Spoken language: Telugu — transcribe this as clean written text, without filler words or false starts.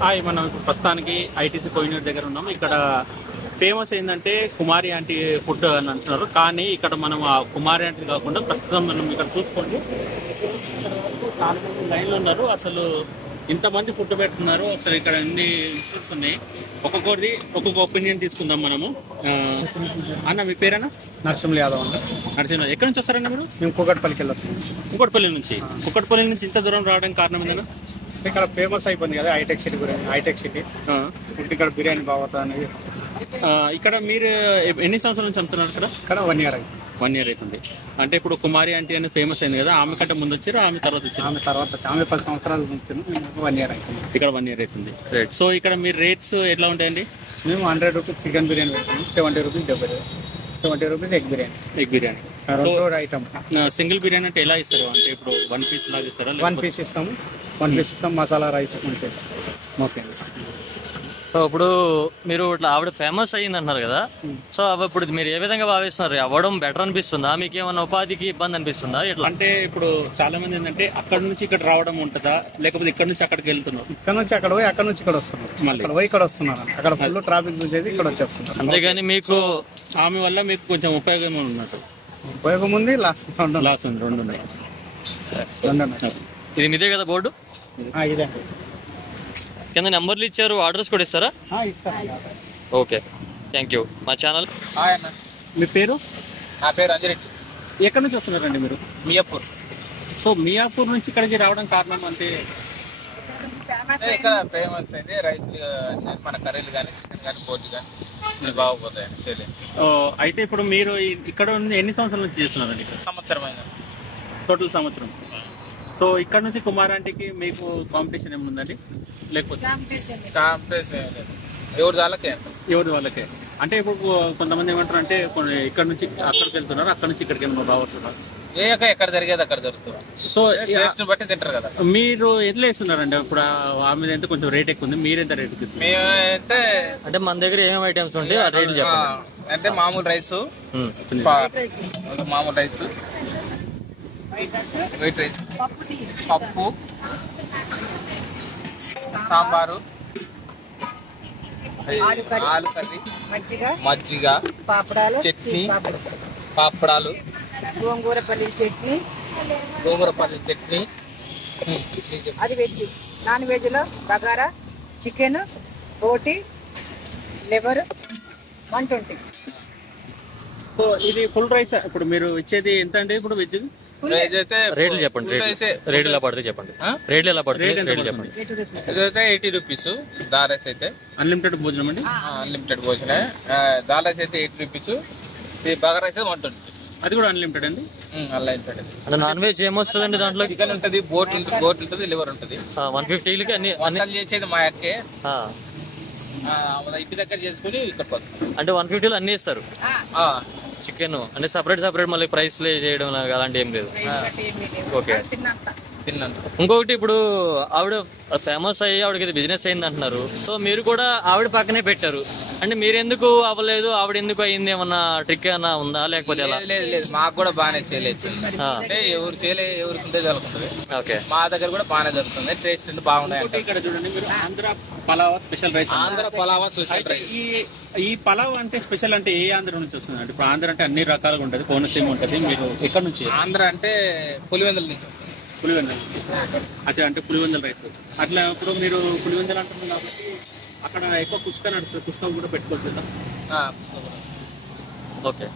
మనం ఇప్పుడు ప్రస్తుతానికి ఐటీసీ కోహినూర్ దగ్గర ఉన్నాము. ఇక్కడ ఫేమస్ ఏంటంటే కుమారి ఆంటీ ఫుడ్ అని అంటున్నారు. కానీ ఇక్కడ మనం ఆ కుమారి ఆంటీ కాకుండా ప్రస్తుతం మనం ఇక్కడ చూసుకోండి, చాలా మంది లైన్లో ఉన్నారు. అసలు ఇంతమంది ఫుడ్ పెట్టున్నారు. అసలు ఇక్కడ అన్ని ఇన్స్టిట్యూట్స్ ఉన్నాయి. ఒక్కొక్కరిది ఒక్కొక్క ఒపీనియన్ తీసుకుందాం మనము. అన్న మీ పేరేనా? నరసింహ యాదవ్ అండి. నరసింహ, ఎక్కడి నుంచి వస్తారన్న మీరు? మేము కూకట్పల్లికి వెళ్ళొస్తాం. కుక్కట్పల్లి నుంచి. కుక్కట్పల్లి నుంచి ఇంత దూరం రావడానికి కారణం ఏంటన్నా? ఇక్కడ ఫేమస్ అయిపోయింది కదా హైటెక్ సిటీ గురించి. హైటెక్ సిటీ ఇక్కడ బిర్యానీ బాగుతుంది అనేది. ఇక్కడ మీరు ఎన్ని సంవత్సరాల నుంచి అమ్ముతున్నారు? ఇక్కడ 1 year అయింది. 1 year అవుతుంది. అంటే ఇప్పుడు కుమారి ఆంటీ అనేది ఫేమస్ అయింది కదా, ఆమె కంటే ముందు వచ్చారు, ఆమె తర్వాత వచ్చారు? ఆమె 10 సంవత్సరాల నుంచి 1 year అవుతుంది. ఇక్కడ 1 year అవుతుంది. రైట్. సో ఇక్కడ మీ రేట్స్ ఎట్లా ఉంటాయండి? మేము 100 రూపీస్ చికెన్ బిర్యానీ పెడతాము, 70 రూపీస్ డబ్బు, 70 rupees egg biryani. Egg biryani item. Single biryani అంటే ఎలా ఇస్తారు? అంటే ఇప్పుడు 1 piece లాగా ఇస్తారా? 1 piece ఇస్తాము. 1 piece ఇస్తాం. Masala rice 1 piece. Okay. So ఇప్పుడు మీరు ఇట్లా ఆవిడ ఫేమస్ అయ్యింది అంటున్నారు కదా, సో ఇప్పుడు మీరు ఏ విధంగా భావిస్తున్నారు? అవ్వడం బెటర్ అనిపిస్తుందా? మీకు ఏమైనా ఉపాధికి ఇబ్బంది అనిపిస్తుందా? ఇట్లా అంటే ఇప్పుడు చాలా మంది ఏంటంటే అక్కడ నుంచి ఇక్కడ రావడం ఉంటుందా, లేకపోతే ఇక్కడ నుంచి అక్కడికి వెళ్తున్నారు? ఇక్కడ నుంచి అక్కడ పోయి అక్కడ నుంచి ఇక్కడ వస్తున్నారు, ఇక్కడ పోయి ఇక్కడ వస్తున్నారు. అక్కడ ఫుల్ ట్రాఫిక్ చూసేది ఇక్కడ వచ్చేస్తున్నారు. అంతేగాని మీకు ఆమె వల్ల మీకు కొంచెం ఉపయోగం ఉన్నట్టు? ఉపయోగం ఉంది, లాస్ ఉంది. రెండు ఉన్నాయి. ఇది మీదే కదా బోర్డు? ఇదండి. కింద నెంబర్లు ఇచ్చారు, అడ్రస్ కూడా ఇస్తారా? Okay, thank you. మా ఛానల్. మీ పేరు? నా పేరు అంజిరెడ్డి. ఎక్కడి నుంచి వస్తున్నారండి మీరు? మియాపూర్. సో మియాపూర్ నుంచి ఇక్కడికి రావడం కారణం అంటే? ఇక్కడ ఫేమస్ అయింది రైస్, మన కర్రీలు కానీ చికెన్ కానీ బోటి కానీ బాగుపోతాయండి సేల్. అయితే ఇప్పుడు మీరు ఇక్కడ ఎన్ని సంవత్సరాల నుంచి చేస్తున్నారండి? సంవత్సరం అయినా. టోటల్ సంవత్సరం. సో ఇక్కడ నుంచి కుమార్ ఆంటీకి మీకు కాంపిటీషన్ ఏముందండి? లేకపోతే కాంపిటీషన్ ఎవరి వాళ్ళకే? అంటే ఇప్పుడు కొంతమంది ఏమంటారు అంటే ఇక్కడ నుంచి అక్కడికి వెళ్తున్నారు, అక్కడ నుంచి ఇక్కడికి బాగుంటున్నారు. ఎక్కడ జరిగేది అక్కడ జరుగుతుంది. సో టేస్ట్ బట్టి తింటారు కదా. మీరు ఎట్లా వేస్తున్నారండి? ఇప్పుడు ఆమె ఎంత కొంచెం రేట్ ఎక్కువ ఉంది, మీరు ఎంత రేట్ మేమైతే అంటే మన దగ్గర ఏమేమి ఐటమ్స్ ఉంటాయి ఆ రేట్లు చెప్పండి. అంటే మామూలు రైస్, మామూలు రైస్, వైట్ రైస్, పప్పు, సాంబారు, ఆలు కర్రీ, మజ్జిగ, చట్నీ, పాపడాలు, గోంగూర పల్లీల చట్నీ, అది వెజ్. నాన్ వెజ్ లో బగారా, చికెన్, రోటీ, లివర్ 120. సో ఇది ఫుల్ రైస్. ఇప్పుడు మీరు ఇచ్చేది ఎంత అండి ఇప్పుడు వెజ్? రేట్లు చెప్పండి. రేట్లు ఎలా పడుతుంది చెప్పండి. రేట్లు ఎలా పడుతుంది రేట్లు చెప్పండి. ఇదైతే 80 రూపీస్. దాల్ రైస్ అయితే అన్లిమిటెడ్ భోజనం అండి. అన్లిమిటెడ్ భోజనం. దాల్ రైస్ అయితే 80 రూపీస్. బగారా రైస్ 120. అది కూడా అన్లిమిటెడ్ అండి. అన్లిమిటెడ్. అంటే నాన్ వెజ్ ఏమొస్తుందండి దాంట్లో? చికెన్ ఉంటుంది, బోట్ ఉంటుంది, లివర్ ఉంటుంది. 150కి అన్ని చేసేది మా అక్కే. ఇంటి దగ్గర చేసుకుని ఇక్కడికి వస్తాం. అంటే 150లో అన్ని ఇస్తారు. చికెన్ అంటే సపరేట్ మళ్ళీ ప్రైస్ చేయడం అలాంటి ఏం లేదు. ఓకే. ఇంకొకటి ఇప్పుడు ఆవిడ ఫేమస్ అయ్యి ఆవిడకి బిజినెస్ అయింది అంటున్నారు. సో మీరు కూడా ఆవిడ పక్కనే పెట్టారు. అంటే మీరు ఎందుకు అవ్వలేదు, ఆవిడ ఎందుకు అయింది? ఏమన్నా ట్రిక్ ఏమన్నా ఉందా లేకపోతే ఎలా? లేదు, మాకు కూడా బాగానే చేయలేదు. అంటే ఎవరు చేయలేదు, ఎవరికి ఉంటే జరుగుతుంది. ఓకే, మా దగ్గర కూడా బాగానే జరుగుతుంది. టేస్ట్ బాగున్నాయి. ఇక్కడ చూడండి మీరు, Andhra pulao special rice. Andhra pulao special rice. ఈ పలావ్ అంటే స్పెషల్ అంటే ఏ ఆంధ్ర నుంచి వస్తుంది? అంటే ఇప్పుడు ఆంధ్ర అంటే అన్ని రకాలుగా ఉంటుంది, కోనసీమ ఉంటుంది. మీరు ఎక్కడ నుంచి? ఆంధ్ర అంటే పులివెందుల నుంచి వస్తుంది. పులివెందుల నుంచి. అచ్చా, అంటే పులివెందుల రైస్. అట్లా ఇప్పుడు మీరు పులివెందులు అంటున్నారు కాబట్టి అక్కడ ఎక్కువ కుస్కా నడుస్తుంది. కుస్కా కూడా పెట్టుకోవచ్చు కదా. ఓకే.